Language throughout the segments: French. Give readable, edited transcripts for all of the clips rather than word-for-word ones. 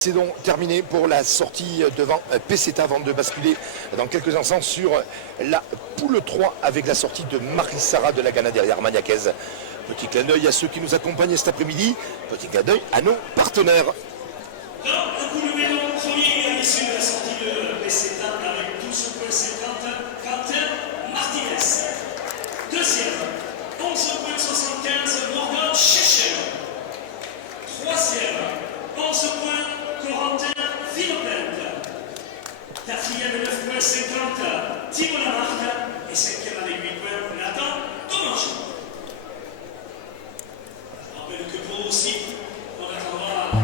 C'est donc terminé pour la sortie devant Peseta avant de basculer dans quelques instants sur la poule 3 avec la sortie de Marie-Sara de la Ganaderia Armagnacaise. Petit clin d'œil à ceux qui nous accompagnent cet après-midi, petit clin d'œil à nos partenaires. Dans le coup de vélo premier, à l'issue de la sortie de Peseta avec 12,50 Quentin Martinez. Deuxième, 11,75 Morgan Schecher. Troisième, 11 points Corentin Villepinte. Quatrième, 9,50 Thibaut Lamarque. Et cinquième avec 8 points Nathan Domanchon. Je rappelle que pour vous aussi, on attendra.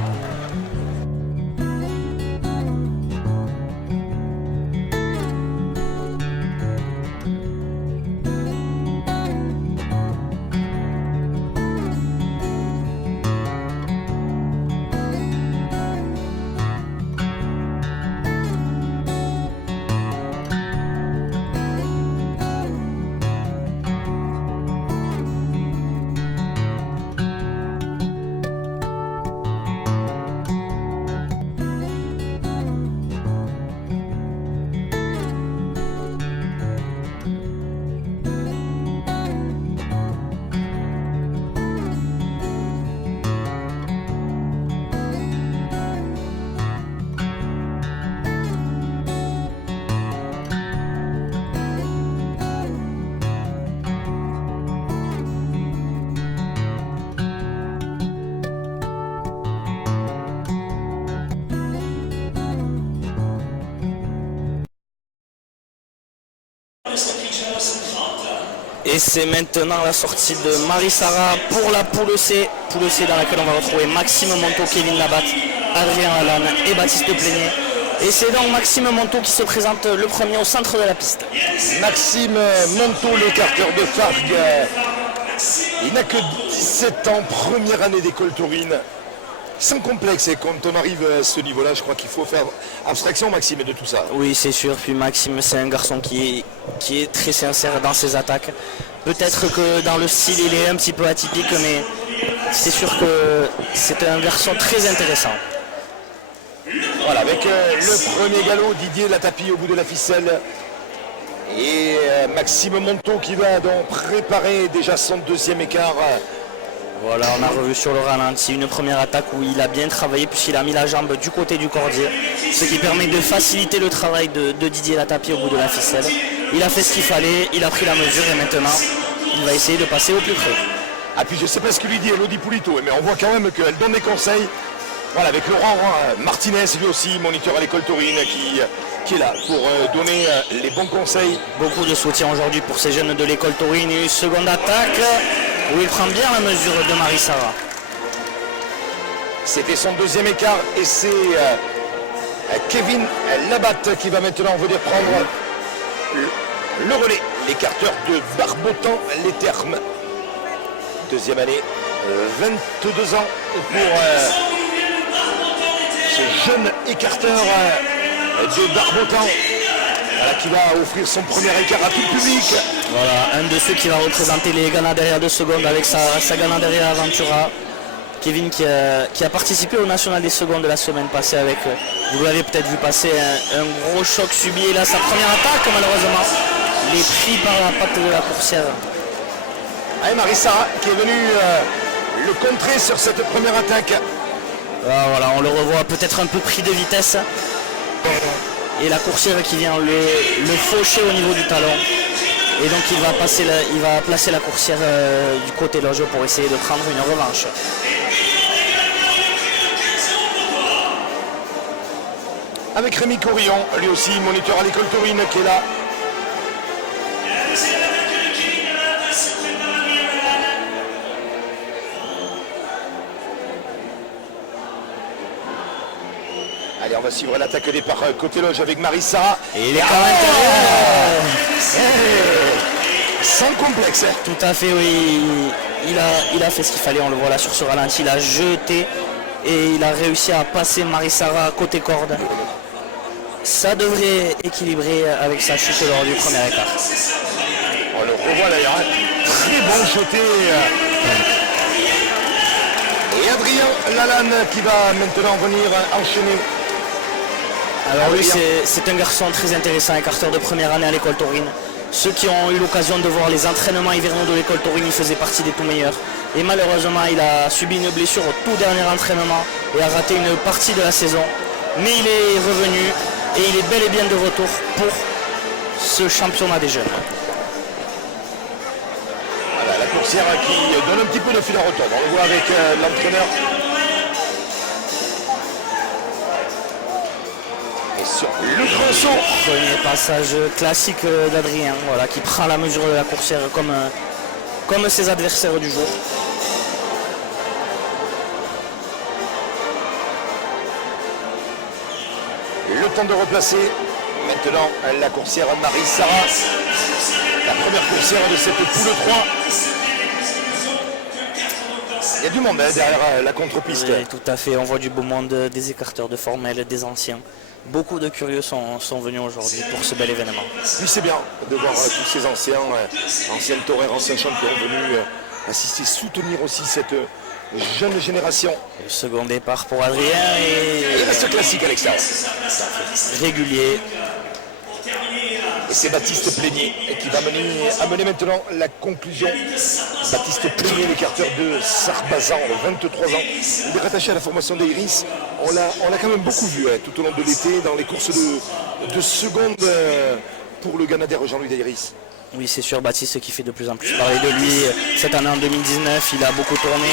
Et c'est maintenant la sortie de Marie-Sara pour la poule C dans laquelle on va retrouver Maxime Monteau, Kevin Labatte, Adrien Allan et Baptiste Plénier. Et c'est donc Maxime Monteau qui se présente le premier au centre de la piste. Maxime Monteau, l'écarteur de Fargue. Il n'a que 17 ans, première année d'école taurine. Sans complexe, et quand on arrive à ce niveau-là, je crois qu'il faut faire abstraction, Maxime, de tout ça. Oui, c'est sûr. Puis Maxime, c'est un garçon qui est très sincère dans ses attaques. Peut-être que dans le style, il est un petit peu atypique, mais c'est sûr que c'est un garçon très intéressant. Voilà, avec le premier galop, Didier Latapi au bout de la ficelle. Et Maxime Monteau qui va donc préparer déjà son deuxième écart. Voilà, on a revu sur le ralenti une première attaque où il a bien travaillé puisqu'il a mis la jambe du côté du cordier, ce qui permet de faciliter le travail de Didier Latapi au bout de la ficelle. Il a fait ce qu'il fallait, il a pris la mesure et maintenant il va essayer de passer au plus près. Ah puis je sais pas ce que lui dit Elodie Poulito, mais on voit quand même qu'elle donne des conseils. Voilà, avec Laurent Martinez, lui aussi, moniteur à l'école taurine, qui est là pour donner les bons conseils. Beaucoup de soutien aujourd'hui pour ces jeunes de l'école taurine. Une seconde attaque où il prend bien la mesure de Marie-Sara. C'était son deuxième écart et c'est Kevin Labatte qui va maintenant venir prendre le relais. L'écarteur de Barbotan les Thermes. Deuxième année, 22 ans pour ce jeune écarteur de Barbotan. Voilà, qui va offrir son premier écart à tout le public. Voilà, un de ceux qui va représenter les Ganaderia de seconde avec sa Ganaderia Aventura. Kevin qui a participé au national des secondes la semaine passée avec, vous l'avez peut-être vu passer, un gros choc subi. Et là, sa première attaque, malheureusement, il est pris par la patte de la coursière. Allez, Marie-Sara qui est venue le contrer sur cette première attaque. Voilà, on le revoit peut-être un peu pris de vitesse. Et la coursière qui vient le faucher au niveau du talon. Et donc il va placer la coursière du côté loge pour essayer de prendre une revanche. Avec Rémi Corillon, lui aussi moniteur à l'école taurine qui est là. Allez, on va suivre l'attaque des départ côté loge avec Marie-Sara. Et il est quand même sans complexe. Tout à fait, oui. Il a fait ce qu'il fallait, on le voit là sur ce ralenti. Il a jeté et il a réussi à passer Marie-Sara côté corde. Ça devrait équilibrer avec sa chute lors du premier écart. On le revoit d'ailleurs, très bon jeté. Et Adrien Adrien Lalanne qui va maintenant venir enchaîner. Alors lui, c'est un garçon très intéressant, écarteur de première année à l'école taurine. Ceux qui ont eu l'occasion de voir les entraînements hivernaux de l'école taurine, il faisait partie des tout meilleurs. Et malheureusement, il a subi une blessure au tout dernier entraînement et a raté une partie de la saison. Mais il est revenu et il est bel et bien de retour pour ce championnat des jeunes. Voilà, la coursière qui donne un petit peu de fil à retordre. On le voit avec l'entraîneur. Et sur le grand saut. Premier passage classique d'Adrien, voilà, qui prend la mesure de la coursière comme ses adversaires du jour. Le temps de replacer. Maintenant, la coursière Marie-Sara. La première coursière de cette poule 3. Il y a du monde derrière la contre-piste. Oui, tout à fait, on voit du beau monde, des écarteurs de formel, des anciens. Beaucoup de curieux sont venus aujourd'hui pour ce bel événement. Oui, c'est bien de voir tous ces anciens taurins, anciens champions venus assister, soutenir aussi cette jeune génération. Le second départ pour Adrien Il reste classique à l'extérieur. régulier. Et c'est Baptiste Plénier qui va amener maintenant la conclusion. Baptiste Plénier, l'écarteur de Sarbazan, 23 ans. Il est rattaché à la formation d'Iris. On l'a quand même beaucoup vu tout au long de l'été dans les courses de seconde pour le Canadien Jean-Louis Dairis. Oui, c'est sûr, Baptiste qui fait de plus en plus parler de lui. Cette année en 2019, il a beaucoup tourné.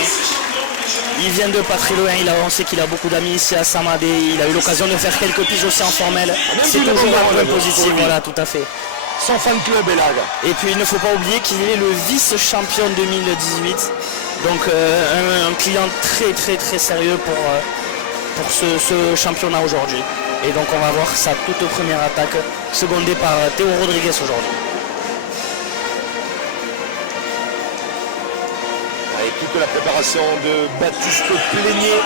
Il vient de pas très loin, on sait qu'il a beaucoup d'amis ici à Samadé. Il a eu l'occasion de faire quelques piges aussi en formel. C'est toujours un point positif, voilà, tout à fait. Son fan club est là. Et puis il ne faut pas oublier qu'il est le vice-champion 2018. Donc un client très très très sérieux pour ce championnat aujourd'hui. Et donc on va voir sa toute première attaque, secondée par Théo Rodriguez aujourd'hui. Avec toute la préparation de Baptiste Plénier.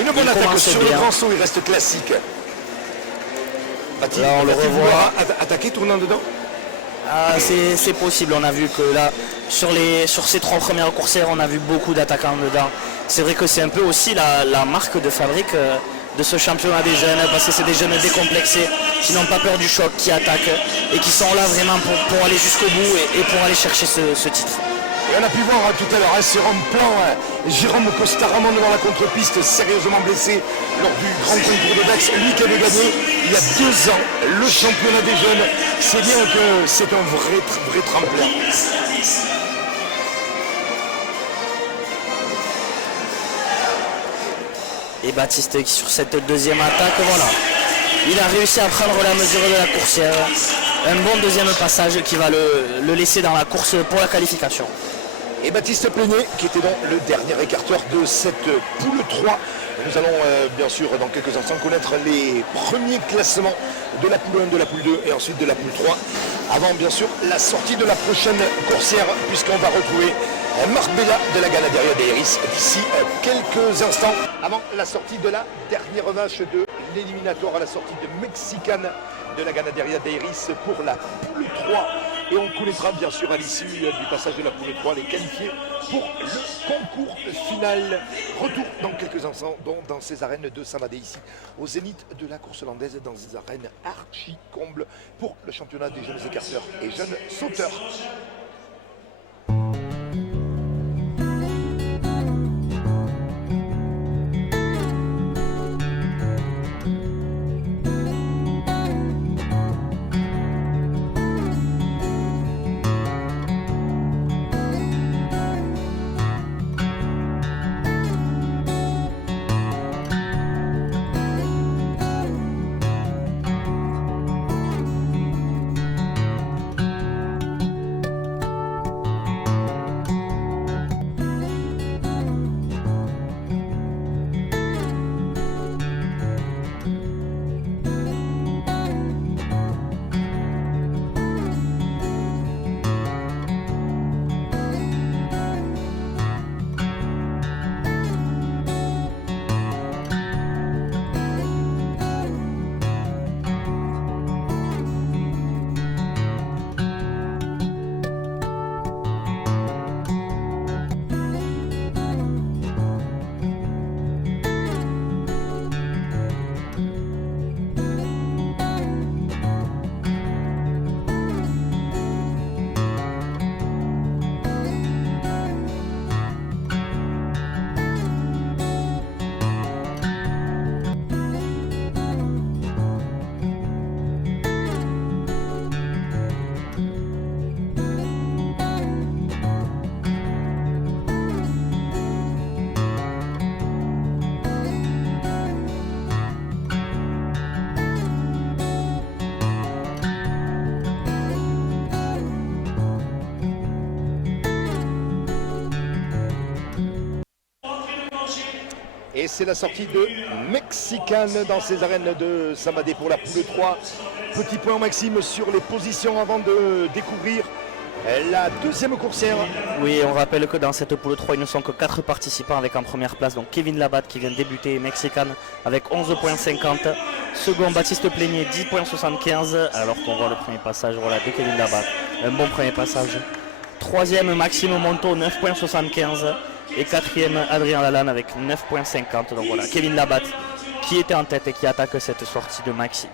Une bonne attaque sur le grand saut, il reste classique. Là on le revoit attaquer tournant dedans. Ah, c'est possible, on a vu que là, sur ces 3 premières coursières, on a vu beaucoup d'attaquants dedans. C'est vrai que c'est un peu aussi la marque de fabrique de ce championnat des jeunes, parce que c'est des jeunes décomplexés, qui n'ont pas peur du choc, qui attaquent, et qui sont là vraiment pour aller jusqu'au bout et pour aller chercher ce titre. Et on a pu voir tout à l'heure sur un plan Jérôme Costaramon devant la contre-piste, sérieusement blessé lors du grand concours de Dax, lui qui avait gagné il y a 2 ans le championnat des jeunes. C'est bien que c'est un vrai tremplin. Et Baptiste qui sur cette deuxième attaque, voilà, il a réussi à prendre la mesure de la coursière. Un bon deuxième passage qui va le laisser dans la course pour la qualification. Et Baptiste Plénier qui était donc le dernier écarteur de cette poule 3. Nous allons bien sûr dans quelques instants connaître les premiers classements de la poule 1, de la poule 2 et ensuite de la poule 3. Avant bien sûr la sortie de la prochaine coursière puisqu'on va retrouver Marc Bella de la Ganaderia d'Iris d'ici quelques instants. Avant la sortie de la dernière vache de l'éliminatoire à la sortie de Mexicaine de la Ganaderia d'Iris pour la poule 3. Et on connaîtra bien sûr à l'issue du passage de la poule 3 les qualifiés pour le concours final. Retour dans quelques instants dans ces arènes de Samadé ici au zénith de la course landaise, dans ces arènes archi combles pour le championnat des jeunes écarteurs et jeunes sauteurs. Et c'est la sortie de Mexicaine dans ces arènes de Samadé pour la poule 3. Petit point Maxime sur les positions avant de découvrir la deuxième coursière. Oui, on rappelle que dans cette poule 3, ils ne sont que 4 participants avec en première place donc Kevin Labatte qui vient de débuter, Mexicaine avec 11,50. Second, Baptiste Plénier, 10,75. Alors qu'on voit le premier passage voilà, de Kevin Labatte. Un bon premier passage. Troisième, Maxime Monto, 9,75. Et quatrième, Adrien Lalanne avec 9,50. Donc voilà, Kevin Labatte qui était en tête et qui attaque cette sortie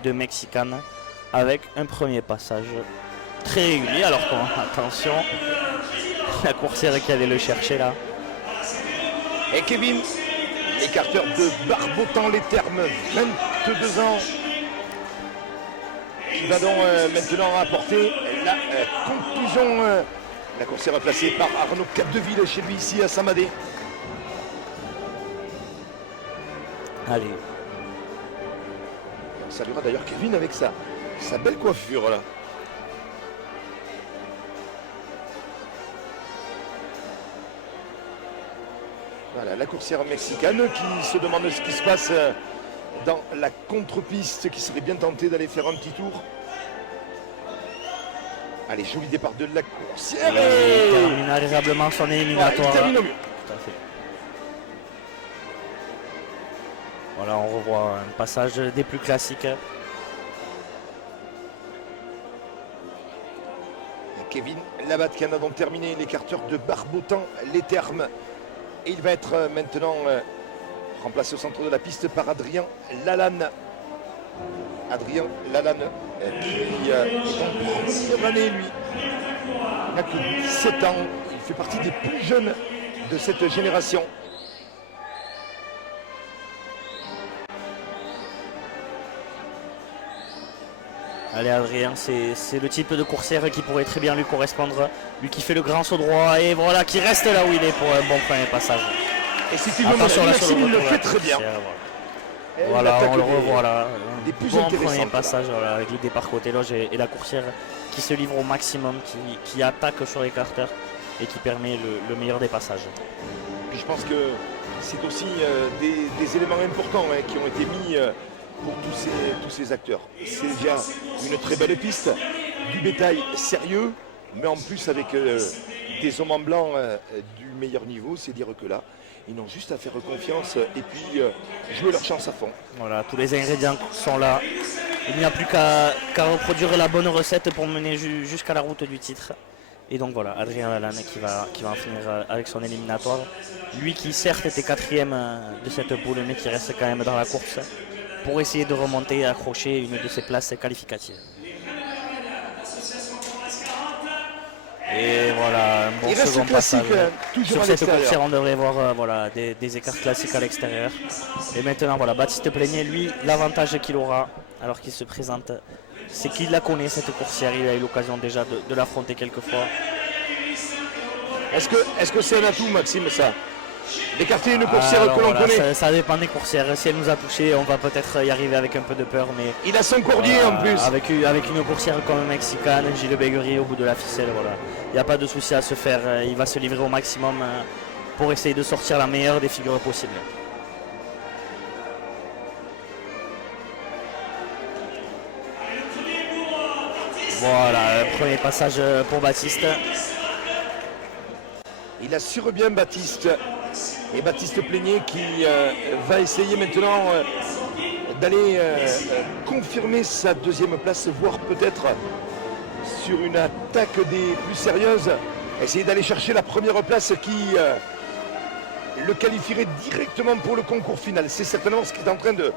de Mexicaine avec un premier passage très régulier. Alors attention, la coursière qui allait le chercher là. Et Kevin, l'écarteur de Barbotan les Thermes, 22 ans, qui va donc maintenant apporter la conclusion. La coursière placée par Arnaud Capdeville chez lui ici à Samadé. Allez. On saluera d'ailleurs Kevin avec sa belle coiffure là. Voilà, la coursière mexicaine qui se demande ce qui se passe dans la contre-piste, qui serait bien tentée d'aller faire un petit tour. Allez, joli départ de la coursière. Il termine agréablement son éliminatoire. Il termine au mieux. Tout à fait. Voilà, on revoit un passage des plus classiques. Kevin Labatte qui en a donc terminé l'écarteur de Barbotan les Thermes. Et il va être maintenant remplacé au centre de la piste par Adrien Lalanne. Adrien Lalanne qui est en première année, lui. Il n'a que 17 ans. Il fait partie des plus jeunes de cette génération. Allez Adrien, c'est le type de coursière qui pourrait très bien lui correspondre. Lui qui fait le grand saut droit et voilà, qui reste là où il est pour un bon premier passage. Et si tu veux, Maxime, il le fait très bien. Voilà, on le revoit là. Des plus bon intéressants. Premier passage voilà, avec le départ côté loge et la coursière qui se livre au maximum, qui attaque sur l'écarteur et qui permet le meilleur des passages. Puis je pense que c'est aussi des éléments importants qui ont été mis pour tous ces acteurs. C'est déjà une très belle piste, du bétail sérieux, mais en plus avec des hommes en blanc du meilleur niveau, c'est dire que là, ils n'ont juste à faire confiance et puis jouer leur chance à fond. Voilà, tous les ingrédients sont là. Il n'y a plus qu'à reproduire la bonne recette pour mener jusqu'à la route du titre. Et donc voilà, Adrien Lalanne qui va en finir avec son éliminatoire. Lui qui certes était quatrième de cette poule, mais qui reste quand même dans la course pour essayer de remonter et accrocher une de ses places qualificatives. Et voilà, un bon second passage. Sur cette coursière, on devrait voir voilà, des écarts classiques à l'extérieur. Et maintenant, voilà, Baptiste Plénier, lui, l'avantage qu'il aura, alors qu'il se présente, c'est qu'il la connaît, cette coursière. Il a eu l'occasion déjà de l'affronter quelques fois. Est-ce que c'est un atout, Maxime, ça? D'écarter une coursière que l'on connaît. Ça dépend des coursières. Si elle nous a touché, on va peut-être y arriver avec un peu de peur. Mais il a son cordier en plus. Avec une coursière comme Mexicaine, Gilles Béguerie au bout de la ficelle, voilà. Il n'y a pas de souci à se faire. Il va se livrer au maximum pour essayer de sortir la meilleure des figures possibles. Voilà, premier passage pour Baptiste. Il assure bien Baptiste. Et Baptiste Plénier qui va essayer maintenant d'aller confirmer sa deuxième place, voire peut-être sur une attaque des plus sérieuses, essayer d'aller chercher la première place qui le qualifierait directement pour le concours final. C'est certainement ce qu'est en train de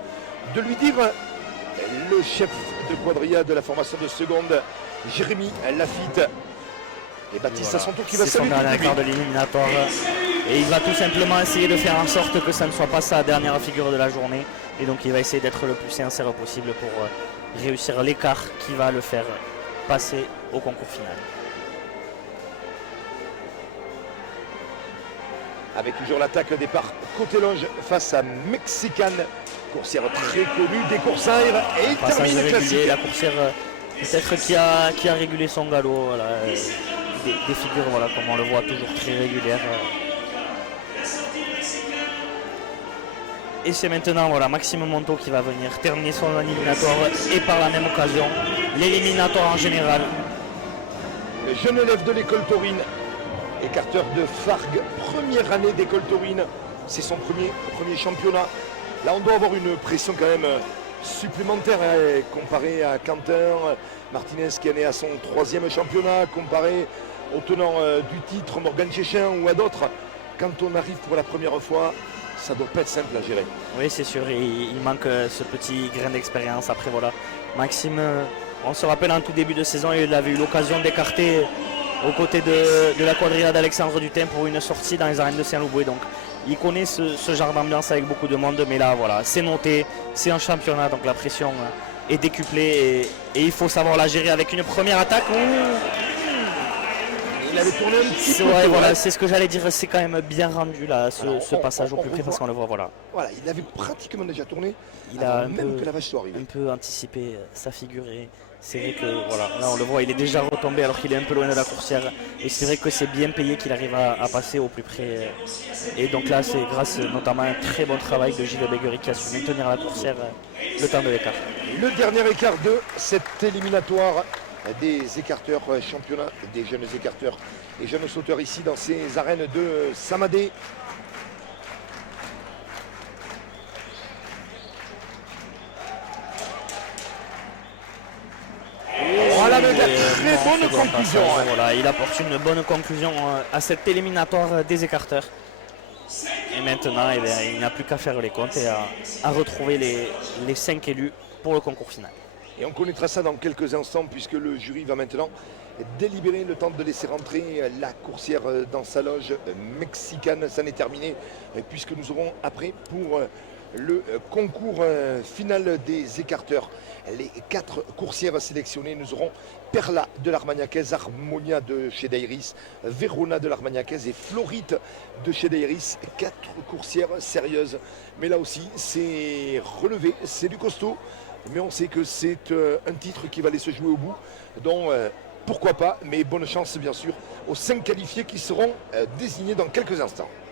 lui dire le chef de quadrilla de la formation de seconde, Jérémy Lafitte. Et Baptiste voilà. À son tour qui va saluer. C'est son dernier quart de l'éliminatoire. Et il va tout simplement essayer de faire en sorte que ça ne soit pas sa dernière figure de la journée. Et donc il va essayer d'être le plus sincère possible pour réussir l'écart qui va le faire passer au concours final. Avec toujours l'attaque départ côté loge face à Mexicaine. Coursière très connue des courses aériennes. Et il termine le classique. La coursière peut-être qui a régulé son galop. Voilà. Des figures, voilà, comme on le voit, toujours très régulières. Et c'est maintenant voilà, Maxime Monteau qui va venir terminer son éliminatoire et par la même occasion l'éliminatoire en général. Le jeune élève de l'école taurine, écarteur de Fargue, première année d'école taurine, c'est son premier championnat. Là on doit avoir une pression quand même supplémentaire comparé à Quentin Martinez qui est né à son 3e championnat, comparé au tenant du titre Morgan Tchéchin ou à d'autres. Quand on arrive pour la première fois, ça doit pas être simple à gérer. Oui, c'est sûr, il manque ce petit grain d'expérience. Après voilà, Maxime, on se rappelle en tout début de saison, il avait eu l'occasion d'écarter aux côtés de la quadrilla d'Alexandre Dutin pour une sortie dans les arènes de Saint-Louboué. Donc il connaît ce genre d'ambiance avec beaucoup de monde, mais là voilà, c'est noté, c'est un championnat, donc la pression est décuplée et il faut savoir la gérer avec une première attaque. Il avait tourné un petit peu. Ouais, voilà, c'est ce que j'allais dire, c'est quand même bien rendu là, ce passage au plus près parce qu'on le voit. Voilà, il avait pratiquement déjà tourné. Il a même que la vache soit arrivée. un peu anticipé sa figure et c'est vrai que voilà, là on le voit, il est déjà retombé alors qu'il est un peu loin de la coursière et c'est vrai que c'est bien payé qu'il arrive à passer au plus près. Et donc là c'est grâce notamment à un très bon travail de Gilles Béguerie qui a su maintenir la coursière le temps de l'écart. Le dernier écart de cette éliminatoire des écarteurs championnats, des jeunes écarteurs et jeunes sauteurs ici dans ces arènes de Samadé. Voilà une très bonne conclusion. Voilà, il apporte une bonne conclusion à cet éliminatoire des écarteurs. Et maintenant, eh bien, il n'a plus qu'à faire les comptes et à retrouver les 5 élus pour le concours final. Et on connaîtra ça dans quelques instants puisque le jury va maintenant délibérer le temps de laisser rentrer la coursière dans sa loge mexicaine. Ça n'est terminé puisque nous aurons après pour le concours final des écarteurs les 4 coursières sélectionnées. Nous aurons Perla de l'Armagnacaise, Harmonia de chez Dairis, Verona de l'Armagnacaise et Florite de chez Dairis. 4 coursières sérieuses. Mais là aussi, c'est relevé, c'est du costaud. Mais on sait que c'est un titre qui va aller se jouer au bout. Donc pourquoi pas, mais bonne chance bien sûr aux 5 qualifiés qui seront désignés dans quelques instants.